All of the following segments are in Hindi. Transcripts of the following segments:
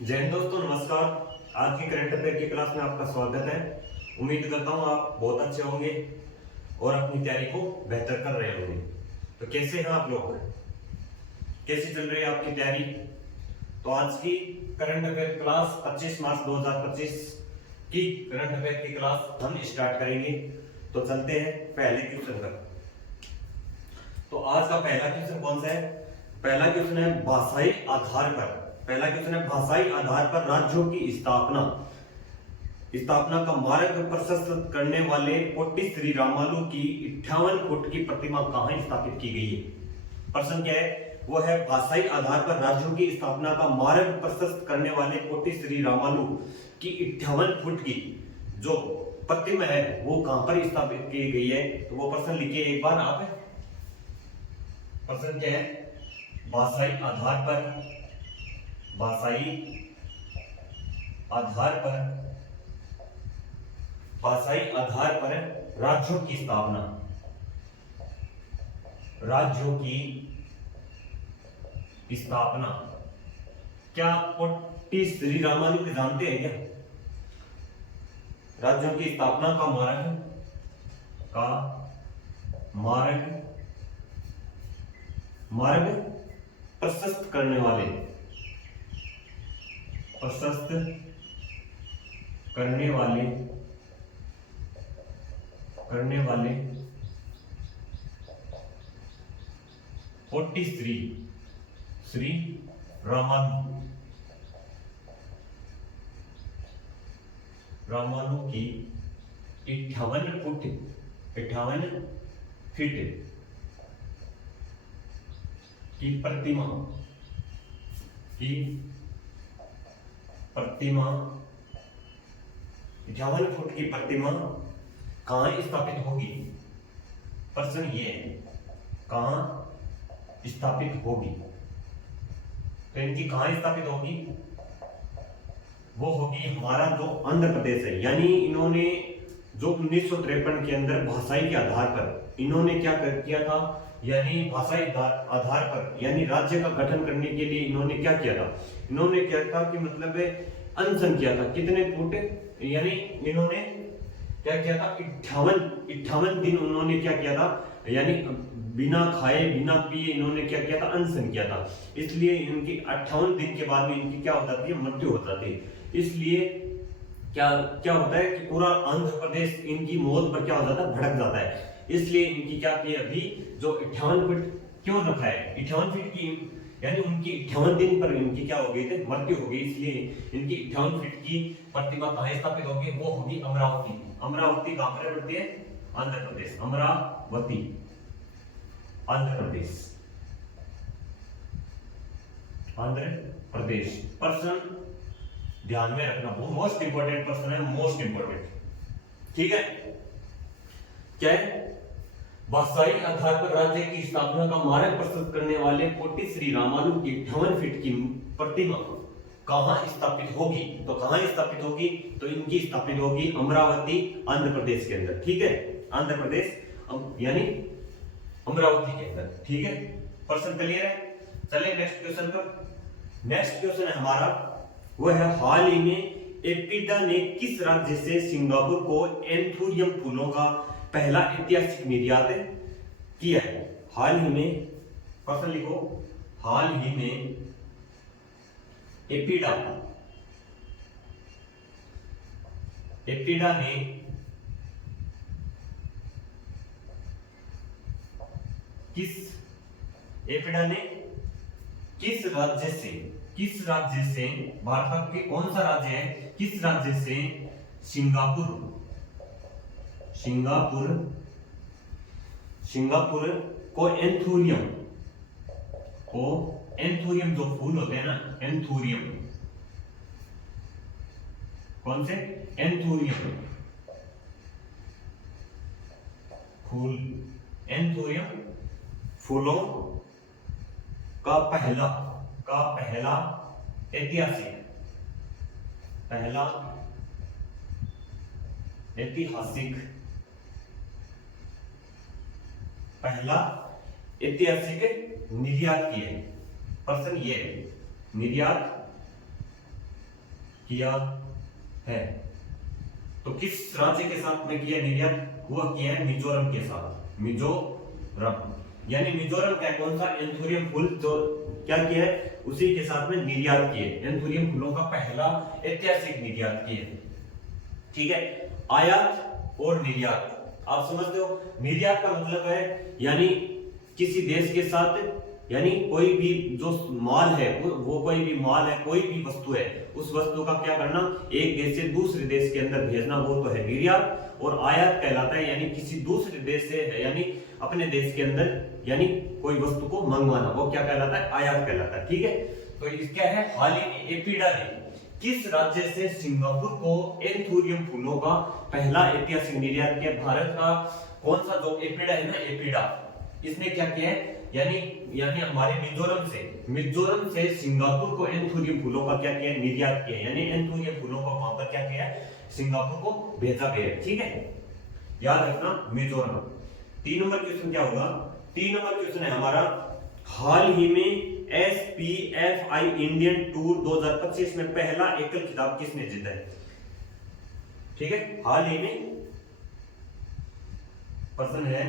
जय हिंद दोस्तों, नमस्कार। आज की करंट अफेयर की क्लास में आपका स्वागत है। उम्मीद करता हूँ आप बहुत अच्छे होंगे और अपनी तैयारी को बेहतर कर रहे होंगे। तो कैसे हैं आप लोग, कैसी चल रही है आपकी तैयारी? तो आज की करंट अफेयर क्लास 25 मार्च 2025 की करंट अफेयर की क्लास हम स्टार्ट करेंगे। तो चलते हैं पहले क्वेश्चन पर। तो आज का पहला क्वेश्चन कौन सा है? पहला क्वेश्चन है भाषाई आधार पर। पहला क्वेश्चन है भाषाई आधार पर राज्यों की स्थापना का मार्ग प्रशस्त करने वाले पोट्टी श्री रामालू की 58 फुट की प्रतिमा कहां स्थापित की गई है? प्रश्न क्या है? वो है भाषाई आधार पर राज्यों की स्थापना का मार्ग प्रशस्त करने वाले पोट्टी श्री रामालू की 58 फुट की जो प्रतिमा है वो कहां पर स्थापित की गई है? तो वो प्रश्न लिखिए एक बार आप। प्रश्न क्या है? भाषाई आधार पर राज्यों की स्थापना क्या पोट्टी श्री रामालू के जानते हैं क्या? राज्यों की स्थापना का मार्ग प्रशस्त करने वाले पोट्टी श्री रामालू की 58 फीट की प्रतिमा 58 फुट की प्रतिमा कहां स्थापित होगी? प्रश्न ये है, कहां स्थापित होगी? तो इनकी कहां स्थापित होगी? वो होगी हमारा जो आंध्र प्रदेश है। यानी इन्होंने जो 1953 के अंदर भाषाई के आधार पर इन्होंने क्या किया था, यानी भाषाई आधार पर यानी राज्य का गठन करने के लिए इन्होंने क्या किया था? इन्होंने क्या था कि मतलब अनशन किया था। कितने फुट? यानी इन्होंने क्या किया था? 58 दिन उन्होंने क्या किया था, यानी बिना खाए बिना पिए इन्होंने क्या किया था? अनशन किया था। इसलिए इनकी 58 दिन के बाद में इनकी क्या हो जाती है? मृत्यु हो जाती है। इसलिए क्या क्या होता है कि पूरा आंध्र प्रदेश इनकी मौत पर क्या हो जाता है? भड़क जाता है। इसलिए इनकी क्या की अभी जो 58 फीट क्यों रखा है? 58 फीट की यानी उनकी 58 दिन पर इनकी क्या हो गई थी? मृत्यु हो गई। इसलिए इनकी 58 फीट की प्रतिमा कहां स्थापित होगी? वो होगी अमरावती। अमरावती कहां पर पड़ती है? आंध्र प्रदेश। अमरावती आंध्र प्रदेश। प्रश्न ध्यान में रखना, बहुत मोस्ट इंपोर्टेंट प्रश्न है, मोस्ट इंपोर्टेंट। ठीक है, क्या है? भाषाई आधार पर राज्य की स्थापना का मार्ग प्रस्तुत करने वाले पोट्टी श्री रामालू की 58 फीट की प्रतिमा कहां स्थापित होगी? तो कहां स्थापित होगी? तो इनकी स्थापित होगी अमरावती आंध्र प्रदेश के अंदर। ठीक है, आंध्र प्रदेश यानी अमरावती के अंदर। ठीक है, प्रश्न क्लियर है? चलिए नेक्स्ट क्वेश्चन पर। नेक्स्ट क्वेश्चन है हमारा, वो है हाल ही में एपिडा ने किस राज्य से सिंगापुर को एंथूरियम फूलों का पहला ऐतिहासिक निर्यात किया है? हाल ही में, प्रश्न लिखो, हाल ही में एपिडा ने किस राज्य से भारत के कौन सा राज्य है? किस राज्य से सिंगापुर को एंथूरियम जो फूल होते हैं ना, एंथूरियम, कौन से? एंथूरियम फूल, एंथूरियम फूलों का पहला ऐतिहासिक निर्यात किए। प्रश्न ये है, निर्यात किया है। तो किस राज्य के साथ में किया निर्यात? हुआ किया है मिजोरम के साथ, मिजोरम। यानी मिजोरम का कौन सा एंथोरियम फूल जो क्या किया है, उसी के साथ में निर्यात किए, एंथोरियम फूलों का पहला ऐतिहासिक निर्यात किए। ठीक है, आयात और निर्यात आप समझते हो। निर्यात का मतलब है यानी किसी देश के साथ, यानी कोई भी जो माल है वो कोई भी माल है, कोई भी वस्तु है, उस वस्तु का क्या करना, एक देश से दूसरे देश के अंदर भेजना, वो तो है निर्यात। और आयात कहलाता है यानी किसी दूसरे देश से यानी अपने देश के अंदर यानी कोई वस्तु को मंगवाना, वो क्या कहलाता है, आयात कहलाता है। ठीक है, तो इस क्या है, हाल ही में एपीडा ने किस राज्य से सिंगापुर को एंथोरियम फूलों का पहला ऐतिहासिक निर्यात किया? भारत का कौन सा जो एपीडा है ना, एपीडा, इसने क्या किया है, यानी हमारे मिजोरम से सिंगापुर को एंथोरियम फूलों का क्या किया, निर्यात किया, यानी एंथोरियम फूलों का वहां पर क्या किया, सिंगापुर को भेजा गया। ठीक है, याद रखना मिजोरम। 3 नंबर क्वेश्चन क्या होगा? 3 नंबर क्वेश्चन है हमारा, हाल ही में SPFI इंडियन टूर 2025 में पहला एकल खिताब किसने जीता है? ठीक है, हाल ही में प्रश्न है,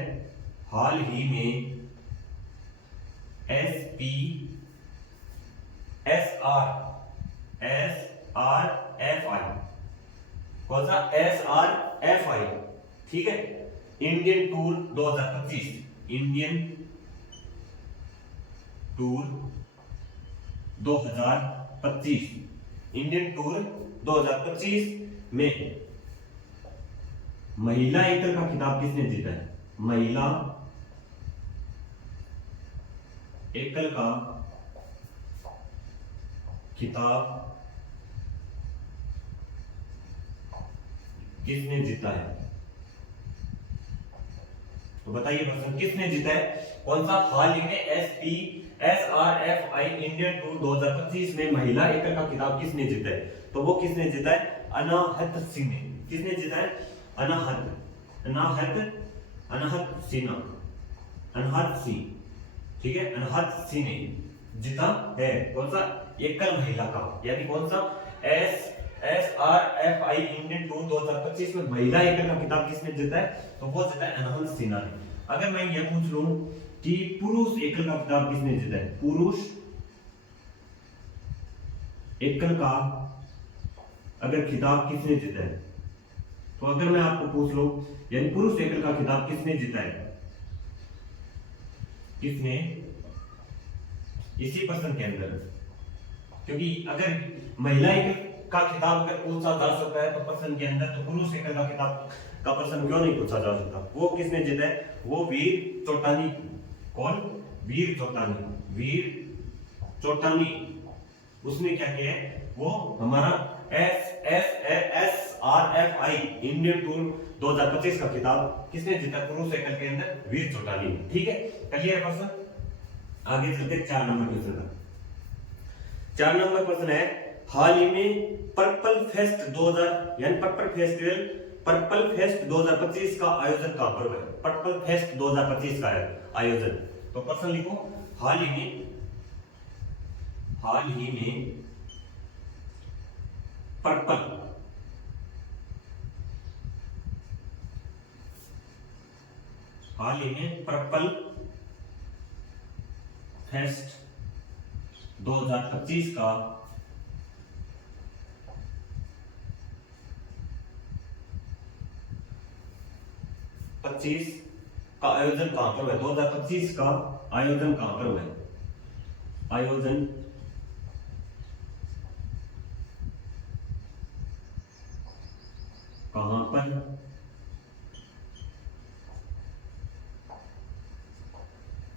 हाल ही में SRFI, कौन सा, SRFI, ठीक है, Indian tour 2025, Indian tour 2025, Indian tour 2025 में महिला एकल का खिताब किसने जीता है? महिला एकल का खिताब किसने जीता है? तो बताइए प्रश्न, किसने जीता है? कौन सा? हाल ही में SRFI इंडियन टूर 2025 में महिला एकल का खिताब किसने जीता है? तो वो किसने जीता है? अनाहत सिंह ने। किसने जीता है? अनाहत सिंह, ठीक है, अनाहत सिंह ने जीता है। कौन सा? एकल महिला का, यानी कौन सा, SRFI इंडियन टूर 2025 में महिला एकल का खिताब किसने जीता है? तो वो जीता है अनाहत सिन्हा ने। अगर मैं ये पूछ लूं कि पुरुष एकल का खिताब किसने जीता है? पुरुष एकल का अगर खिताब किसने जीता है, तो अगर मैं आपको पूछ लूं यानी पुरुष एकल का खिताब किसने जीता है, किसने, इसी प्रश्न के अंदर, क्योंकि अगर महिला एकल का खिताब अगर पूछा जा सकता है तो प्रश्न के अंदर, तो पुरुष एकल का खिताब का प्रश्न क्यों नहीं पूछा जा सकता? वो किसने जीता है? वो वीर चोटानी। कौन? वीर चोटानी, उसने क्या किया है? वो हमारा SRFI इंडियन टूर 2025 का खिताब किसने जीता? पुरुष एकल के अंदर वीर चोटानी। ठीक है, क्लियर प्रश्न। आगे चलते 4 नंबर क्वेश्चन का। 4 नंबर प्रश्न है, हाल ही में पर्पल फेस्ट 2025 का आयोजन कहां पर हुआ है? पर्पल फेस्ट 2025 का आयोजन, तो प्रश्न लिखो, हाल ही में पर्पल फेस्ट 2025 का आयोजन कहां पर हुआ? 2025 का आयोजन कहां पर हुआ? आयोजन कहां पर?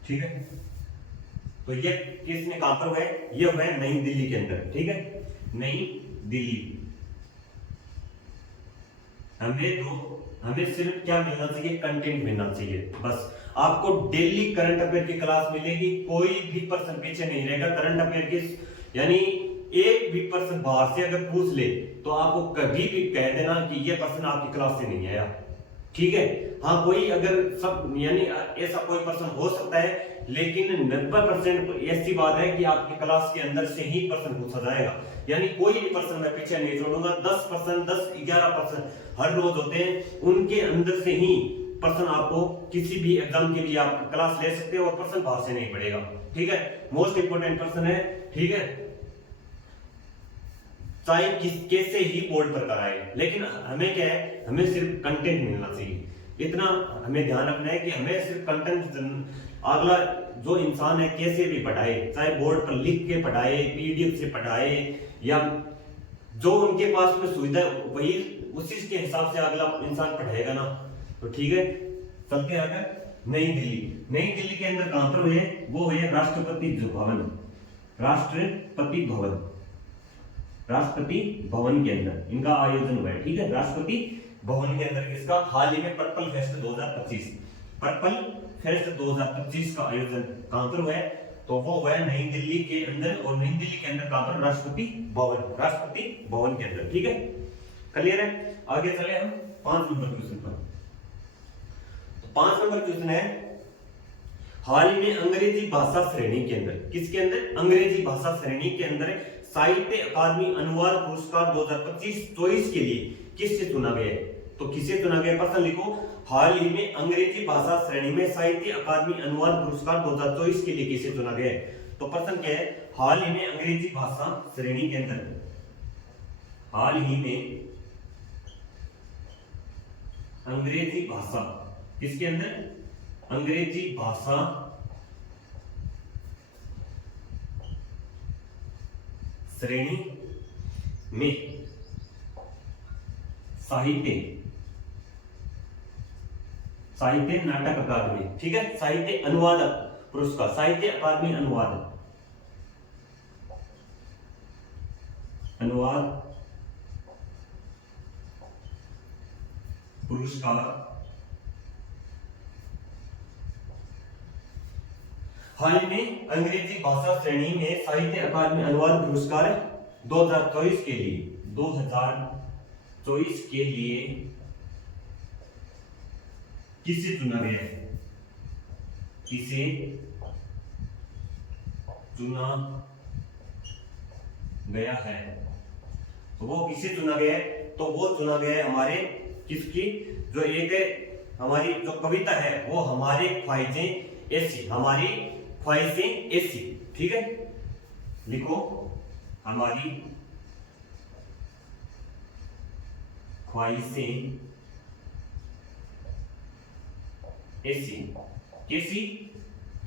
ठीक है, तो ये किसने कहां पर हुआ है? ये हुआ है नई दिल्ली के अंदर। ठीक है, नई दिल्ली। हमें सिर्फ क्या मिलना चाहिए? कंटेंट मिलना चाहिए, बस। आपको डेली करंट अफेयर की क्लास मिलेगी, कोई भी पर्सन पीछे नहीं रहेगा। करंट अफेयर की यानी एक भी पर्सन बाहर से अगर पूछ ले तो आपको कभी भी कह देना कि ये पर्सन आपकी क्लास से नहीं आया। ठीक है। हाँ कोई अगर सब यानी ऐसा कोई पर्सन हो सकता है, लेकिन 90% ऐसी बात है कि आपकी क्लास के अंदर से ही पर्सन पूछा जाएगा, यानी कोई भी पर्सन मैं पीछे नहीं छोड़ूंगा। 10%, 10-11% हर रोज होते हैं, उनके अंदर से ही पर्सन आपको किसी भी एग्जाम के लिए आप क्लास ले सकते हो और पर्सन बाहर से नहीं पड़ेगा। ठीक है, मोस्ट इंपोर्टेंट पर्सन है। ठीक है, चाहे किस कैसे ही बोर्ड पर कराए, लेकिन हमें क्या है, हमें सिर्फ कंटेंट मिलना चाहिए। इतना हमें ध्यान रखना है कि हमें सिर्फ कंटेंट, अगला जो इंसान है कैसे भी पढ़ाए, चाहे बोर्ड पर लिख के पढ़ाए, पीडीएफ से पढ़ाए, या जो उनके पास में सुविधा वही उसी के हिसाब से अगला इंसान पढ़ाएगा ना। तो ठीक है, चलते आगे। नई दिल्ली, नई दिल्ली के अंदर कहां पर हुए, वो हुए राष्ट्रपति भवन, राष्ट्रपति भवन, राष्ट्रपति भवन के अंदर इनका आयोजन हुआ है। ठीक है, राष्ट्रपति भवन के अंदर इसका हाल ही में पर्पल फेस्ट 2025, पर्पल फेस्ट 2025 का आयोजन कहां पर हुआ है, तो वो हुआ है नई दिल्ली के अंदर। और नई दिल्ली के अंदर कहां पर, राष्ट्रपति भवन, राष्ट्रपति भवन के अंदर। ठीक है, क्लियर है। आगे चले हम 5 नंबर क्वेश्चन पर। तो 5 नंबर क्वेश्चन है, हाल ही में अंग्रेजी भाषा श्रेणी के अंदर, किसके अंदर, अंग्रेजी भाषा श्रेणी के अंदर साहित्य अकादमी अनुवाद पुरस्कार 2025-24 के लिए किससे चुना गया है, तो किसे चुना गया, प्रश्न लिखो। हाल ही में अंग्रेजी भाषा श्रेणी में साहित्य अकादमी अनुवाद पुरस्कार 2024 के लिए किसे चुना गया है, तो प्रश्न क्या है, हाल ही में अंग्रेजी भाषा श्रेणी के अंदर, हाल ही में अंग्रेजी भाषा किसके अंदर, अंग्रेजी भाषा श्रेणी में साहित्य, साहित्य नाटक अकादमी, ठीक है, साहित्य अनुवाद पुरस्कार, साहित्य अकादमी अनुवाद, अनुवाद पुरस्कार हाल ही में अंग्रेजी भाषा श्रेणी में साहित्य अकादमी अनुवाद पुरस्कार 2024 के लिए, 2024 के लिए किसे चुना गया है, किसे चुना गया है, तो वो किसे चुना गया है, तो वो चुना गया है हमारे किसकी, जो एक हमारी जो कविता है वो हमारे ख्वाहिशें ऐसी, हमारी ख्वाहिशें ऐसी। ठीक है, लिखो, हमारी ख्वाहिशें ऐसी, कैसी,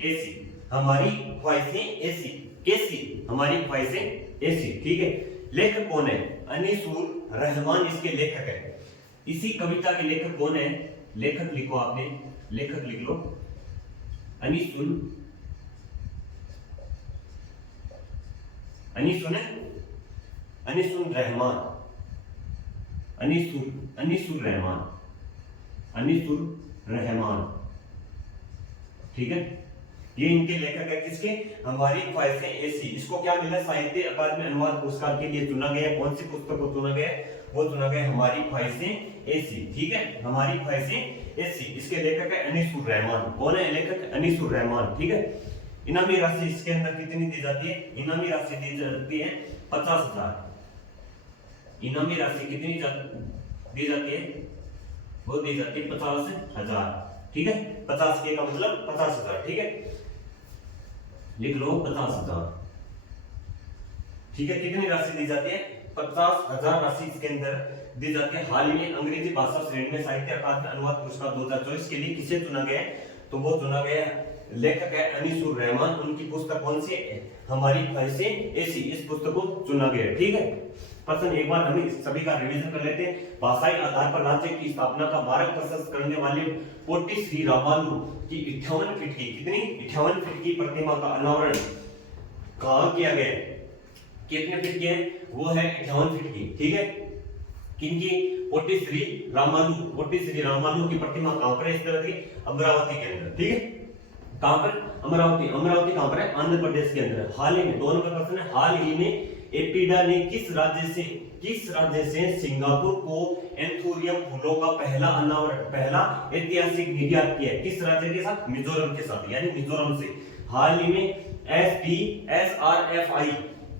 ऐसी, हमारी ख्वाहिशें ऐसी, कैसी, हमारी ख्वाहिशें ऐसी। ठीक है, लेखक कौन है, अनीसुर रहमान इसके लेखक है। इसी कविता के लेखक कौन है, लेखक लिखो, आपने लेखक लिख लो, अनीसुर, अनीसुर है, अनीसुर रहमान, अनीसुर, अनीसुर रहमान, अनीसुर रहमान। ठीक है, ये इनके लेखक है, किसके, हमारी ख्वाहिशें ऐसी। इसको क्या मिला, साहित्य अकादमी अनुवाद पुरस्कार के लिए चुना गया। कौन सी पुस्तक को चुना गया, वो चुना गया हमारी ख्वाहिशें ऐसी। ठीक है, हमारी ख्वाहिशें ऐसी, इसके लेखक है अनीसुर रहमान। कौन है लेखक, अनीसुर रहमान। ठीक है, इनामी राशि इसके अंदर कितनी दी जाती है, इनामी राशि दी जाती है 50,000। इनामी राशि कितनी दी जाती है, वो दी जाती है 50,000। ठीक है, 50 के का मतलब 50,000। ठीक है, लिख लो 50,000। ठीक है, कितनी राशि दी जाती है, 50,000 राशि इसके अंदर दी जाती है। हाल ही में अंग्रेजी भाषा श्रेणी में साहित्य अकादमी अनुवाद पुरस्कार 2024 के लिए किसे चुना गया, तो वो चुना गया लेखक है अनीसुर रहमान। उनकी पुस्तक कौन सी है, हमारी ख्वाहिशें ऐसी, इस पुस्तक को चुना गया। ठीक है, प्रश्न एक बार हम सभी का रिवीजन कर लेते हैं। भाषाई आधार पर राज्य की स्थापना का मार्ग प्रशस्त करने वाले पोटी श्री रामालू की 58 फीट की, कितनी, 58 फीट की प्रतिमा का अनावरण कहां किया गया, कितने फीट की है, वो है 58 फीट की। ठीक है, किनकी, पोटी श्री रामालू, पोटी श्री रामालू की प्रतिमा कहां पर है, इस तरह की अमरावती के अंदर। ठीक है, कहां पर, अमरावती। अमरावती कहां पर है? आंध्र प्रदेश के अंदर। हाल ही में, 2 नंबर क्वेश्चन है, हाल ही में एपिडा ने किस राज्य से सिंगापुर को एंथोरियम फूलों का पहला ऐतिहासिक निर्यात किया है? किस राज्य के साथ? मिजोरम के साथ, यानी मिजोरम से। हाल ही में SRFI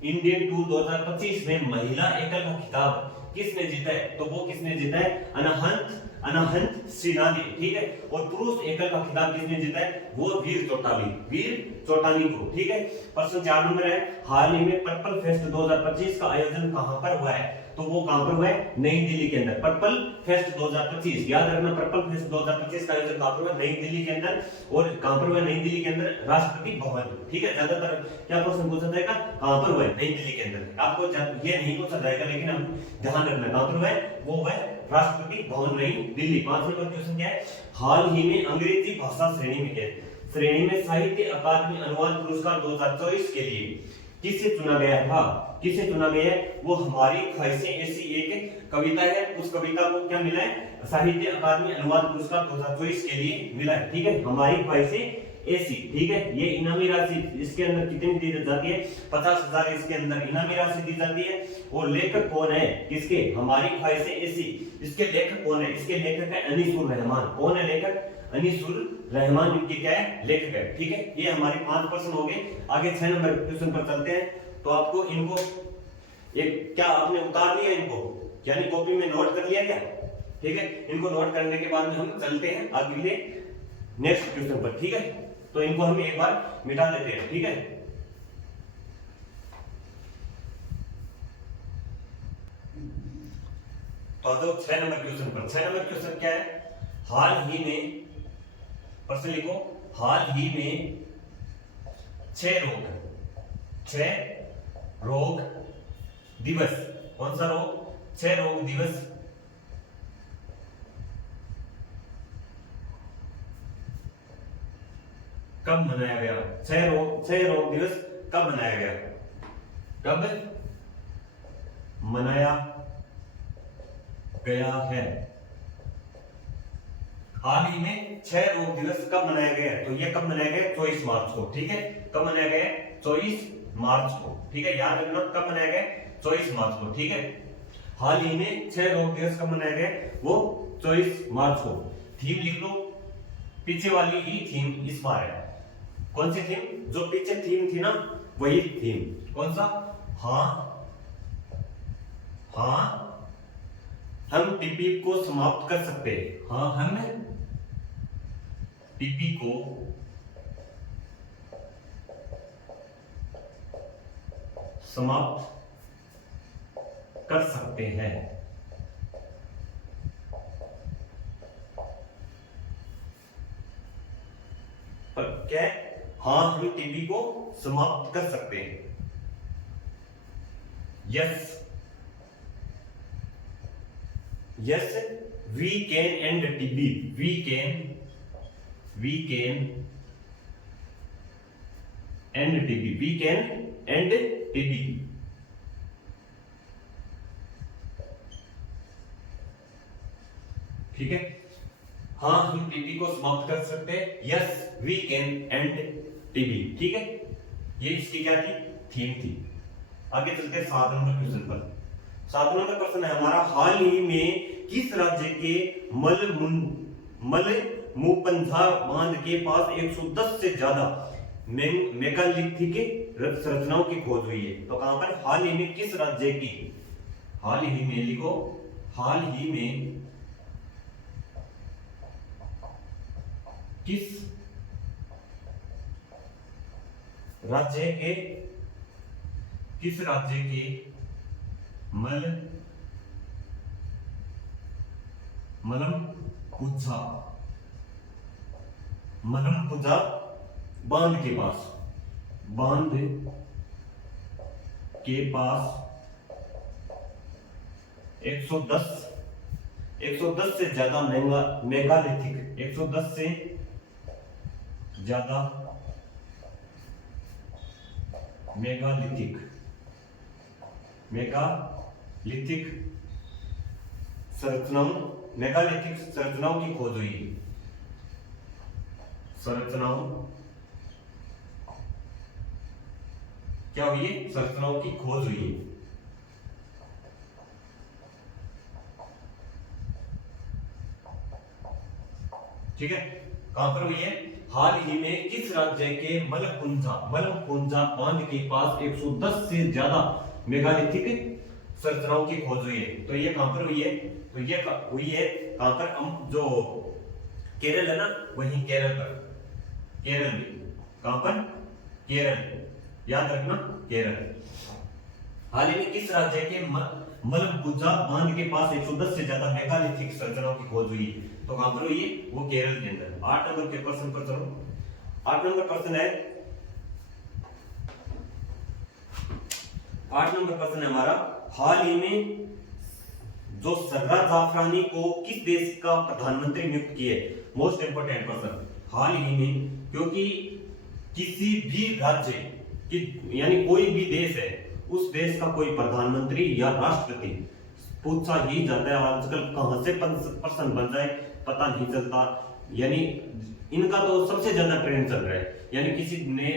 इंडियन टूर 2025 में महिला एकल का खिताब किसने जीता है? तो वो किसने जीता है? अनहंत श्रीनाली, ठीक है। और पुरुष एकल का खिताब किसने जीता है? वो वीर चोटानी को, ठीक है। प्रश्न 4 नंबर है, हाल ही में पर्पल फेस्ट 2025 का आयोजन कहां पर हुआ है? तो वो कहां पर हुआ है? नई दिल्ली के अंदर। पर्पल फेस्ट 2025, याद रखना, पर्पल फेस्ट 2025 का आयोजन कहां पर हुआ? नई दिल्ली के अंदर। और कहां पर हुआ? नई दिल्ली के अंदर, राष्ट्रपति भवन, ठीक है। ज्यादातर क्या क्वेश्चन पूछा जाएगा? कहां पर हुआ है? नई दिल्ली के अंदर। आपको ये नहीं पूछा जाएगा, लेकिन हम ध्यान रखना कहां पर हुआ है, वो हुआ है राष्ट्रपति भवन, नई दिल्ली। 5 नंबर क्वेश्चन क्या है? हाल ही में अंग्रेजी भाषा श्रेणी में साहित्य अकादमी अनुवाद पुरस्कार 2024 के लिए किसे चुना गया था? किसे चुना गया है? वो हमारी ख्वाहिशें ऐसी एक कविता है, उस कविता को क्या मिला है? साहित्य अकादमी अनुवाद पुरस्कार 2024 के लिए मिला है, ठीक है। हमारी ख्वाहिशें ऐसी, ठीक है। ये इनामी राशि इसके अंदर कितनी दी जाती है? 50,000 इसके अंदर इनामी राशि दी जाती है। और लेखक कौन है? किसके? हमारी ख्वाहिशें ऐसी। इसके लेखक कौन है? इसके लेखक है अनीसुर रहमान। कौन है लेखक? अनीसुर रहमान इनके क्या है? लेखक है, ठीक है। ये हमारे 5 प्रश्न हो गए। आगे 6 नंबर क्वेश्चन पर चलते हैं। तो आपको इनको एक क्या आपने उतार लिया इनको, यानी कॉपी में नोट कर लिया क्या? ठीक है। इनको नोट करने के बाद में हम चलते हैं अगले नेक्स्ट क्वेश्चन पर, ठीक है। तो इनको हम एक बार मिटा देते हैं, ठीक है। तो 6 नंबर क्वेश्चन पर। 6 नंबर क्वेश्चन क्या है? हाल ही में, प्रश्न लिखो, हाल ही में 6 रोग दिवस, कौन सा रोग? 6 रोग दिवस कब मनाया गया? 6 रोग दिवस कब मनाया गया? कब मनाया गया है? हाल ही में 6 रोग दिवस कब मनाया गया है? तो ये कब मनाया गया? 24 मार्च को, ठीक है। कब मनाया गया? 24 मार्च को, ठीक है। याद रखना कब मनाया गया? 24 मार्च को, ठीक है। हाल ही में 6 रोग दिवस कब मनाया गया? वो 24 मार्च को। थीम लिख लो, पीछे वाली ही थीम इस बार है। कौन सी थीम? जो पीछे थीम थी ना, वही थीम। कौन सा? हाँ हम टीबी को समाप्त कर सकते हैं। हाँ हम टीबी को समाप्त कर सकते हैं। पर क्या है? हाँ हम टीबी को समाप्त कर सकते हैं। Yes we can end TB. We can end TB. We can end TB. ठीक है। हाँ हम टीबी को समाप्त कर सकते हैं। Yes we can end TB, ठीक है। ये इसकी क्या थी? थीम थी। आगे चलते हैं 7 नंबर क्वेश्चन पर। 7 नंबर प्रश्न है हमारा, हाल ही में किस राज्य के मलमुपंधा बांध के पास 110 से ज्यादा मेगालिथिक संरचनाओं की खोज हुई है? तो कहां पर? हाल ही में किस राज्य की? हाल ही में लिखो, हाल ही में किस राज्य के मलमपुझा बांध के पास 110 से ज्यादा मेगालिथिक 110 से ज्यादा मेगालिथिक संरचनाओं की खोज हुई। संरचनाओं क्या हुई है? संरचनाओं की खोज हुई है। ठीक है, कहां पर हुई है? हाल ही में किस राज्य के मलमपुंजा बांध के पास 110 से ज्यादा मेगालिथिक संरचनाओं की खोज हुई है। तो ये कहां पर हुई है? तो ये हुई है कहां पर? हम जो केरल है ना, वहीं केरल पर, केरल में। कहां पर? केरल, याद रखना, केरल। हाल ही में किस राज्य के मलमपुंजा बांध के पास 110 से ज्यादा मेगालिथिक संरचनाओं की खोज हुई? तो कहां पर हुई है? वो केरल के अंदर। 8 नंबर के प्रश्न पर चलो। 8 नंबर प्रश्न है, 8 नंबर प्रश्न है हमारा, हाल ही में जो सर्रा जाफरानी को किस देश का प्रधानमंत्री नियुक्त किए? मोस्ट इंपोर्टेंट प्रश्न। हाल ही में, क्योंकि किसी भी राज्य की यानी कोई भी देश है, उस देश का कोई प्रधानमंत्री या राष्ट्रपति पूछा ही जाता है। आजकल कहां से प्रश्न बन जाए पता नहीं चलता, यानी इनका तो सबसे ज्यादा ट्रेंड चल रहा है। यानी किसी ने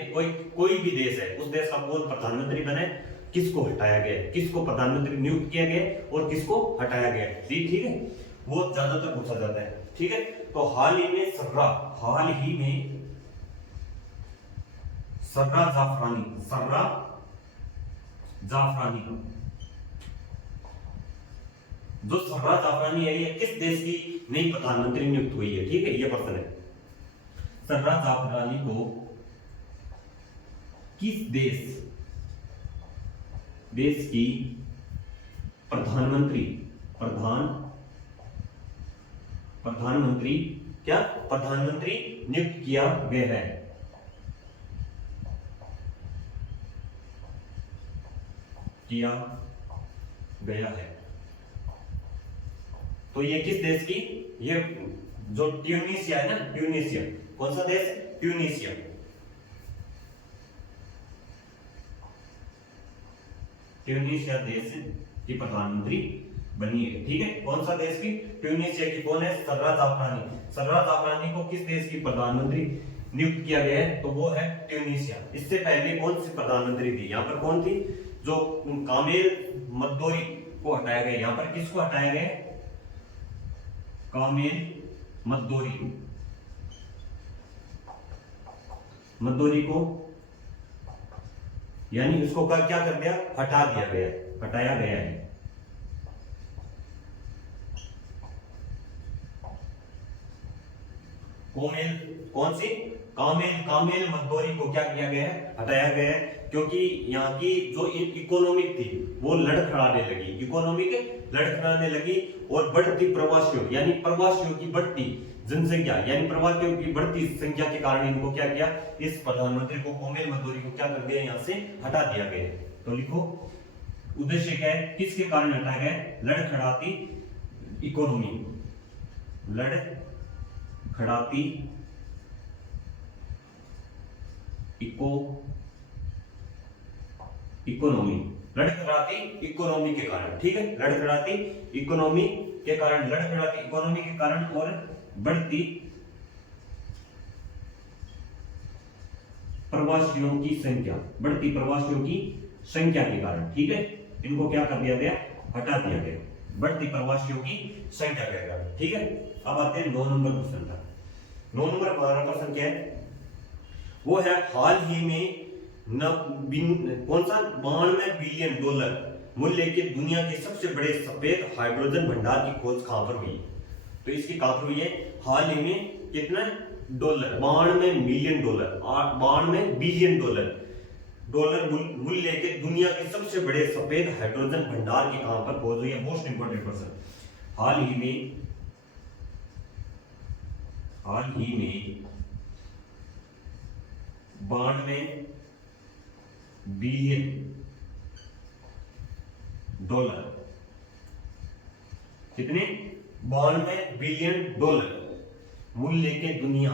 कोई भी देश है, उस देश का कौन प्रधानमंत्री बने, किसको हटाया गया, किसको प्रधानमंत्री नियुक्त किया गया और किसको हटाया गया, ठीक है, वो ज्यादातर पूछा जाता है। ठीक है, तो हाल ही में सर्रा जाफरानी जो सर्रा जाफरानी है, ये किस देश की नई प्रधानमंत्री नियुक्त हुई है? ठीक है, ये प्रश्न है। सर्रा जाफरानी को किस देश की प्रधानमंत्री नियुक्त किया गया है? तो ये किस देश की? ये जो ट्यूनीशिया है ना, ट्यूनीशिया, कौन सा देश है? ट्यूनीशिया। ट्यूनीशिया देश की प्रधानमंत्री बनी है। ठीक है, कौन सा देश की? ट्यूनीशिया की। कौन है? सर्रा जाफरानी को किस देश की प्रधानमंत्री नियुक्त किया गया है? तो वो है ट्यूनीशिया। इससे पहले कौन सी प्रधानमंत्री थी? यहाँ पर कौन थी? जो कामिल मद्दोरी को हटाया गया। यहाँ पर किसको हटाया गया? कामिल मद्दोरी को, यानी उसको क्या कर दिया? हटाया गया है। कौन सी? कामिल मद्दोरी को क्या किया गया है? हटाया गया है, क्योंकि यहाँ की जो इकोनॉमिक थी वो लड़खड़ाने लगी और बढ़ती प्रवासियों की बढ़ती जनसंख्या, यानी प्रवासियों की बढ़ती संख्या के कारण इनको क्या किया? इस प्रधानमंत्री को, कामिल मद्दोरी को क्या कर दिया? यहाँ से हटा दिया गया। तो लिखो, उद्देश्य क्या है? किसके कारण हटाया गया? लड़खड़ाती इकोनॉमी, लड़खड़ाती इकोनॉमी के कारण। ठीक है, लड़खड़ाती इकोनॉमी के कारण और बढ़ती प्रवासियों की संख्या के कारण। ठीक है, इनको क्या कर दिया गया? हटा दिया गया, बढ़ती प्रवासियों की संख्या के कारण। ठीक है, अब आते हैं 9 नंबर क्वेश्चन पर। 9 नंबर हमारा प्रश्न क्या है? वो है, हाल ही में कौन सा? $92 बिलियन मूल्य के दुनिया के सबसे बड़े सफेद हाइड्रोजन भंडार की खोज कहां पर हुई? तो इसकी कहां पर हुई है? हाल ही में कितना डॉलर? $92 बिलियन मूल्य के दुनिया के सबसे बड़े सफेद हाइड्रोजन भंडार की कहां पर खोज हुई है? Most important question. हाल ही में $92 बिलियन कितने? $92 बिलियन मूल्य के दुनिया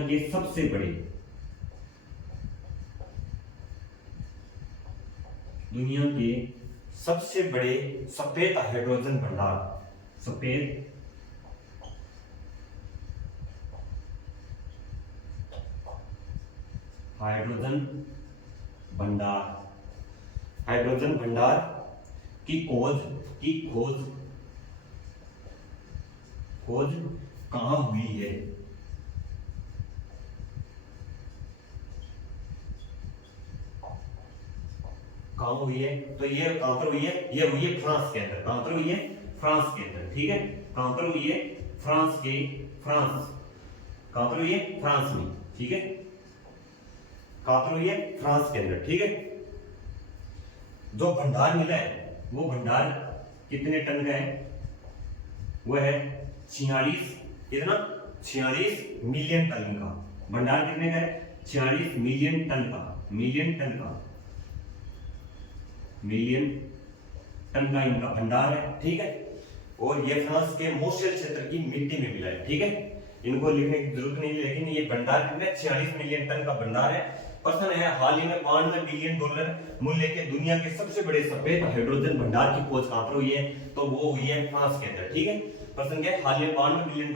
के सबसे बड़े दुनिया के सबसे बड़े सफेद हाइड्रोजन भंडार, सफेद हाइड्रोजन भंडार, हाइड्रोजन भंडार की खोज खोज कहां हुई है? कहां हुई है? तो ये कहां पर हुई है? ये हुई है फ्रांस के अंदर। कहां पर हुई है? फ्रांस के अंदर। ठीक है, कहां पर हुई है? फ्रांस कहां पर हुई है? फ्रांस में। ठीक है, कहां पर हुई है? फ्रांस के अंदर। ठीक है, जो भंडार मिला है वो भंडार कितने टन का है? वो है 46, कितना? 46 मिलियन टन का भंडार। कितने का है? 46 मिलियन टन का, मिलियन टन का इनका भंडार है। ठीक है, और ये फ्रांस के मोशेल क्षेत्र की मिट्टी में मिला है। ठीक है, इनको लिखने की जरूरत नहीं, लेकिन ये भंडार कितने? 46 मिलियन टन का भंडार है। प्रश्न है, हाल ही में $92 बिलियन मूल्य के दुनिया के सबसे बड़े सफेद हाइड्रोजन भंडार की खोज कहां पर हुई है? तो वो हुई है फ्रांस के अंदर। ठीक है, प्रश्न क्या है? हाल में $92 बिलियन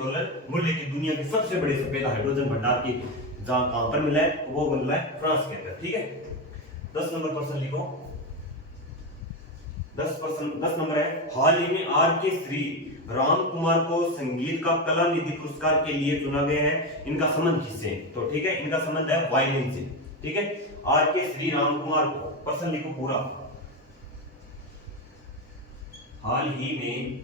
मूल्य की दुनिया के सबसे बड़े सफेद हाइड्रोजन भंडार की जहां कहां पर मिला है? वो मिला है फ्रांस के अंदर। ठीक है, 10 नंबर प्रश्न लिखो। 10 नंबर है, हाल ही में R.K. श्री राम कुमार को संगीत का कला निधि पुरस्कार के लिए चुना गया है। इनका संबंध किससे? तो ठीक है, इनका संबंध है वायलिन से। ठीक है, R.K. श्री राम कुमार को, प्रश्न लिखो पूरा। हाल ही में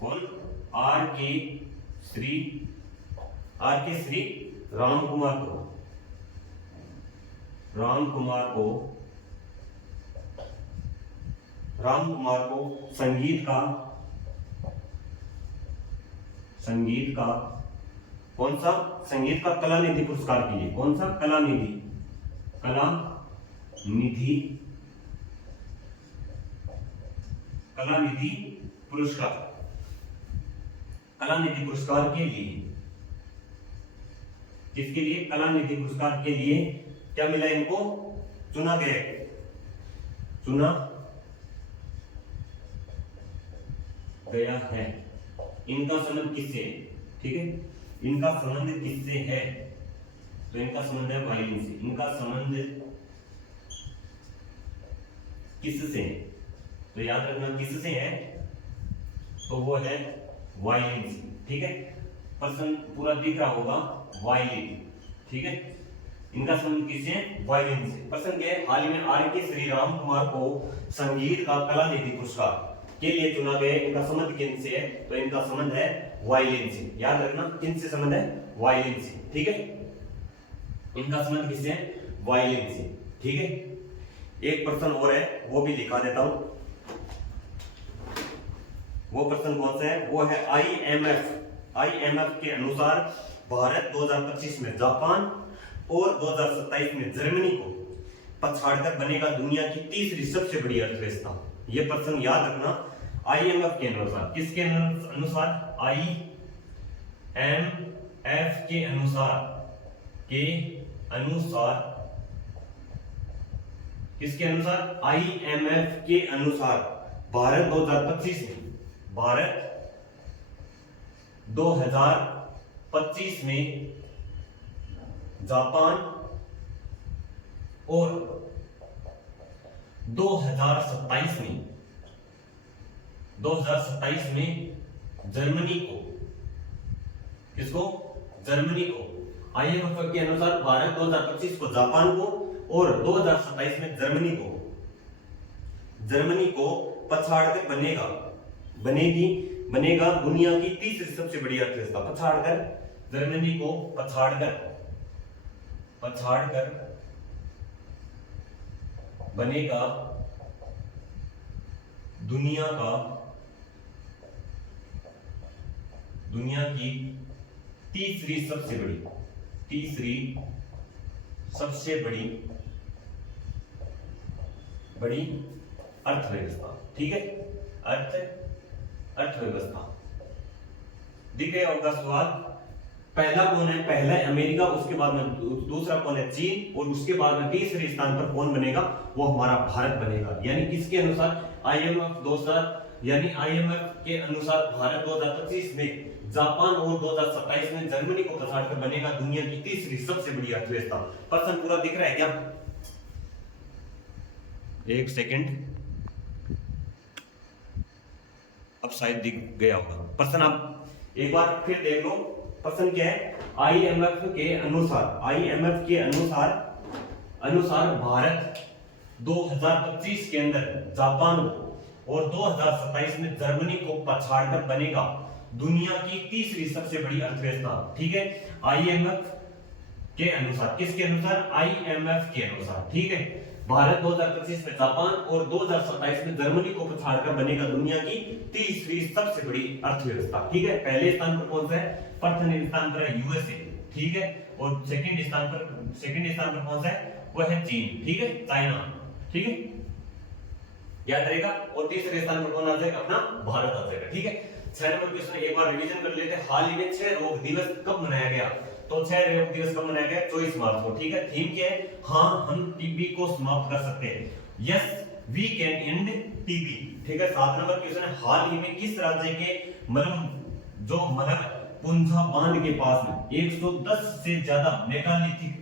कौन? R.K. श्री राम कुमार को संगीत का कौन सा? संगीत का कला निधि पुरस्कार के लिए। कौन सा? कला निधि पुरस्कार के लिए। किसके लिए? कला निधि पुरस्कार के लिए क्या मिला इनको? चुना गया है। इनका संबंध किससे है? ठीक है, इनका संबंध किससे है? तो इनका संबंध है वायलिन से। इनका संबंध किससे? तो याद रखना किससे है? तो वो है वायलिन से। ठीक है, प्रश्न पूरा दिख रहा होगा, वायलिन। ठीक है, इनका संबंध किससे है? वायलिन से। प्रश्न क्या है? हाल ही में R.K. श्री राम कुमार को संगीत का कला निधि पुरस्कार के लिए चुना गया। इनका संबंध किनसे है? तो इनका संबंध है वायलिन से। याद रखना किनसे संबंध है? वायलिन से। ठीक है, इनका संबंध किससे है? वायलिन से। ठीक है, एक प्रश्न और है, वो भी लिखा देता हूं। वो प्रश्न कौन सा है? वो है IMF के अनुसार भारत 2025 में जापान और 2027 में जर्मनी को पछाड़कर बनेगा दुनिया की तीसरी सबसे बड़ी अर्थव्यवस्था। ये प्रश्न याद रखना, IMF के अनुसार। किसके अनुसार? IMF के अनुसार किसके अनुसार? IMF के अनुसार भारत 2025 में जापान और 2027 में जर्मनी को, किसको? जर्मनी को। IMF के अनुसार भारत 2025 को जापान को और 2027 में जर्मनी को पछाड़कर बनेगा दुनिया की तीसरी सबसे बड़ी अर्थव्यवस्था। जर्मनी को पछाड़कर बनेगा दुनिया की तीसरी सबसे बड़ी अर्थव्यवस्था। ठीक है, अर्थव्यवस्था। दिख गया होगा सवाल। पहला कौन है? पहला है अमेरिका, उसके बाद में दूसरा कौन है? चीन, और उसके बाद में तीसरे स्थान पर कौन बनेगा? वो हमारा भारत बनेगा। यानी किसके अनुसार? आईएमएफ 2000 यानी आईएमएफ के अनुसार भारत 2025 में जापान और 2027 में जर्मनी को पछाड़कर बनेगा दुनिया की तीसरी सबसे बड़ी अर्थव्यवस्था। पर्सन पूरा दिख रहा है क्या? एक सेकंड, अब शायद दिख गया होगा। पर्सन आप एक बार फिर देख लो। पर्सन क्या है? आईएमएफ के अनुसार भारत 2025 के अंदर जापान और 2027 में जर्मनी को पछाड़कर बनेगा दुनिया की तीसरी सबसे बड़ी अर्थव्यवस्था। ठीक है, आईएमएफ के अनुसार। किसके अनुसार? आईएमएफ के अनुसार। ठीक है, भारत 2025 में जापान और 2027 में जर्मनी को पछाड़कर बनेगा दुनिया की तीसरी सबसे बड़ी अर्थव्यवस्था। ठीक है, पहले स्थान पर कौन सा है? प्रथम स्थान पर है यूएसए। ठीक है, और सेकंड स्थान पर कौन सा है? वो है चीन। ठीक है, चाइना। ठीक है, याद रहेगा। और तीसरे स्थान पर कौन आ जाएगा? अपना भारत आ जाएगा। ठीक है, 6 नंबर क्वेश्चन एक बार रिवीजन कर लेते हैं। हाल ही में 6 रोग दिवस कब मनाया गया? तो 6 रोग दिवस कब मनाया गया? 24 मार्च को। ठीक है, थीम क्या है? हाँ, हम टीबी को समाप्त कर सकते हैं। Yes, we can end TB. ठीक है, 7 नंबर क्वेश्चन है, हाल ही में किस राज्य के मलम पुंजा बांध के पास में 110 से ज्यादा मेगालिथिक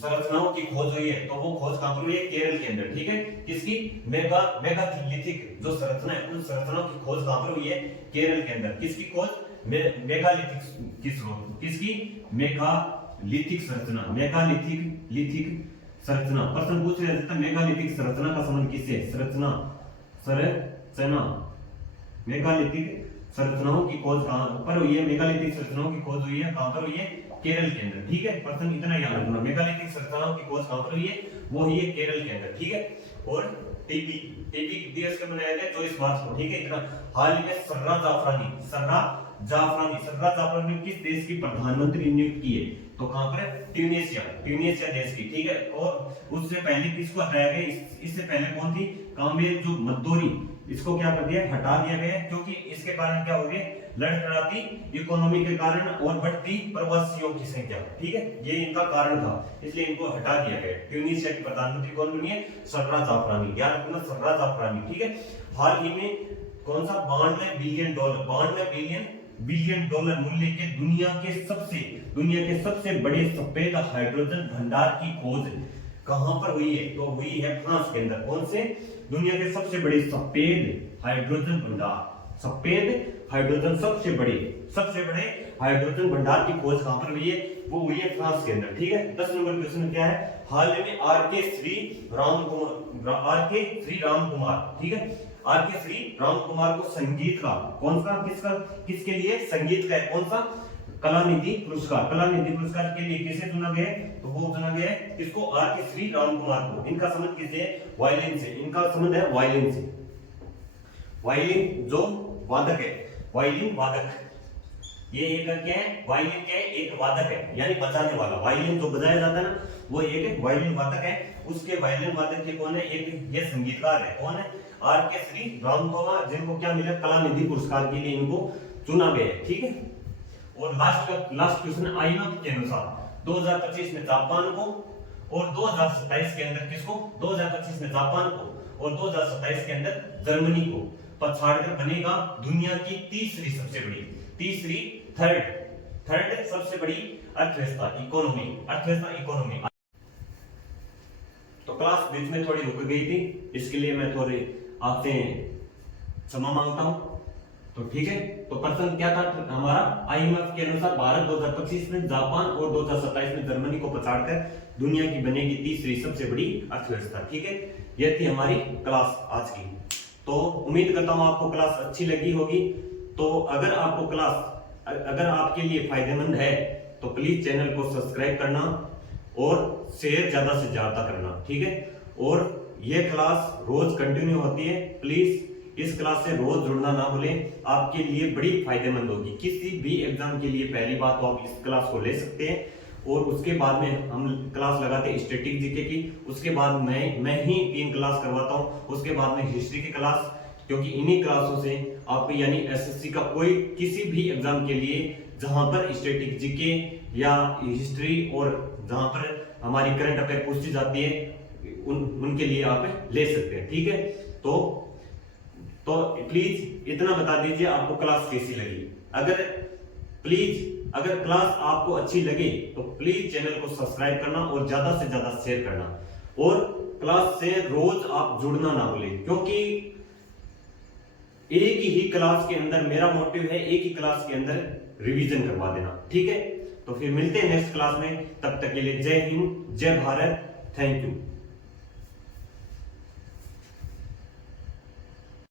संरचनाओं की खोज हुई है? तो वो खोज कहां पर हुई है? केरल के अंदर। ठीक है, किसकी? मेगालिथिक जो संरचना है, उन संरचनाओं की खोज कहां पर हुई है? केरल के अंदर। किसकी खोज? मेगालिथिक किसकी? मेगालिथिक संरचना। प्रश्न पूछ रहे हैं मेगालिथिक संरचना का संबंध किससे? मेगालिथिक संरचनाओं की खोज कहां पर हुई है? मेगालिथिक संरचनाओं की खोज हुई है कहां पर हुई है? केरल के अंदर। ठीक है, प्रश्न इतना याद रखना, मेगालिथिक संरचनाओं की खोज कहां पर हुई है? वो ही है केरल के अंदर। ठीक है, और टीबी दिवस कब मनाया गया? 24 मार्च को। ठीक है, इतना। हाल ही में सर्रा जाफरानी किस देश की प्रधानमंत्री नियुक्त की है? तो कहां पर? ट्यूनीशिया देश की। ठीक है, और उससे पहले किसको हटाया गया? इससे पहले कौन थी? कामेल जो मद्दोरी, इसको क्या कर दिया? हटा दिया गया, क्योंकि इसके कारण क्या हो गया? लड़खड़ाती इकोनॉमी के कारण और बढ़ती प्रवासियों की संख्या। ठीक है, ये इनका कारण था, इसलिए इनको हटा दिया गया। ट्यूनीशिया की प्रधानमंत्री कौन बनी है? सर्रा जाफरानी। याद रखना, सर्रा जाफरानी। ठीक है, हाल ही में कौन सा? 92 बिलियन डॉलर मूल्य के दुनिया के सबसे बड़े सफेद हाइड्रोजन भंडार की खोज कहां पर हुई है? तो हुई है फ्रांस के अंदर। कौन से? दुनिया के सबसे बड़े सफेद हाइड्रोजन भंडार, सबसे बड़े हाइड्रोजन भंडार की खोज कहां पर हुई है? वो हुई है फ्रांस के अंदर। ठीक है, 10 नंबर क्वेश्चन क्या है? हाल में आर के श्री राम कुमार। ठीक है, आर के श्री राम कुमार को संगीत का किसके लिए संगीत का कौन सा? कलानिधि पुरस्कार के लिए किसे चुना गया? तो वो चुना गया है किसको? आर के श्री राम कुमार को। इनका संबंध किससे है? वायलिन से। इनका संबंध है वायलिन से। वायलिन जो वादक है, वायलिन वादक, ये एक क्या है? वायलिन क्या है? एक वादक है, यानी बजाने वाला। वायलिन जो बजाया जाता है ना, वो एक वायलिन वादक है। उसके वायलिन वादक के कौन है? एक ये संगीतकार है। कौन है? आर के श्री राम कुमार, जिनको क्या मिला? कलानिधि पुरस्कार के लिए इनको चुना गया है। ठीक है, और लास्ट क्वेश्चन, आईएमएफ के अनुसार 2025 में जापान को और 2027 के अंदर किसको? 2025 में जापान को और 2027 के अंदर जर्मनी को पछाड़कर बनेगा दुनिया की थर्ड सबसे बड़ी अर्थव्यवस्था इकोनॉमी। तो क्लास बीच में थोड़ी रुक गई थी, इसके लिए मैं थोड़ी आपसे क्षमा मांगता हूं। तो ठीक है, तो प्रश्न क्या था हमारा? आईएमएफ के अनुसार भारत 2025 में जापान और 2027 में जर्मनी को पछाड़कर दुनिया की बनेगी तीसरी सबसे बड़ी अर्थव्यवस्था। ठीक है, यह थी हमारी क्लास आज की। तो उम्मीद करता हूं आपको क्लास अच्छी लगी होगी। तो अगर आपको क्लास अगर आपके लिए फायदेमंद है तो प्लीज चैनल को सब्सक्राइब करना और शेयर ज्यादा से ज्यादा करना। ठीक है, और यह क्लास रोज कंटिन्यू होती है। प्लीज इस क्लास से रोज जुड़ना ना भूलें, आपके लिए बड़ी फायदेमंद होगी। किसी भी एग्जाम के लिए पहली बात तो आप इस क्लास को ले सकते हैं, और उसके बाद में हम क्लास लगाते हैं स्टैटिक जीके की। उसके बाद मैं ही 3 क्लास करवाता हूँ। उसके बाद में हिस्ट्री की क्लास, क्योंकि इन्हीं क्लासों से आपको यानी एसएससी का कोई किसी भी एग्जाम के लिए जहां पर स्टैटिक जीके या हिस्ट्री और जहां पर हमारी करंट अफेयर पूछी जाती है उनके लिए आप ले सकते हैं। ठीक है, तो प्लीज इतना बता दीजिए आपको क्लास कैसी लगी। अगर क्लास आपको अच्छी लगे तो प्लीज चैनल को सब्सक्राइब करना और ज्यादा से ज्यादा शेयर करना, और क्लास से रोज आप जुड़ना ना भूलें, क्योंकि एक ही क्लास के अंदर मेरा मोटिव है एक ही क्लास के अंदर रिवीजन करवा देना। ठीक है, तो फिर मिलते हैं नेक्स्ट क्लास में, तब तक के लिए जय हिंद, जय भारत, थैंक यू।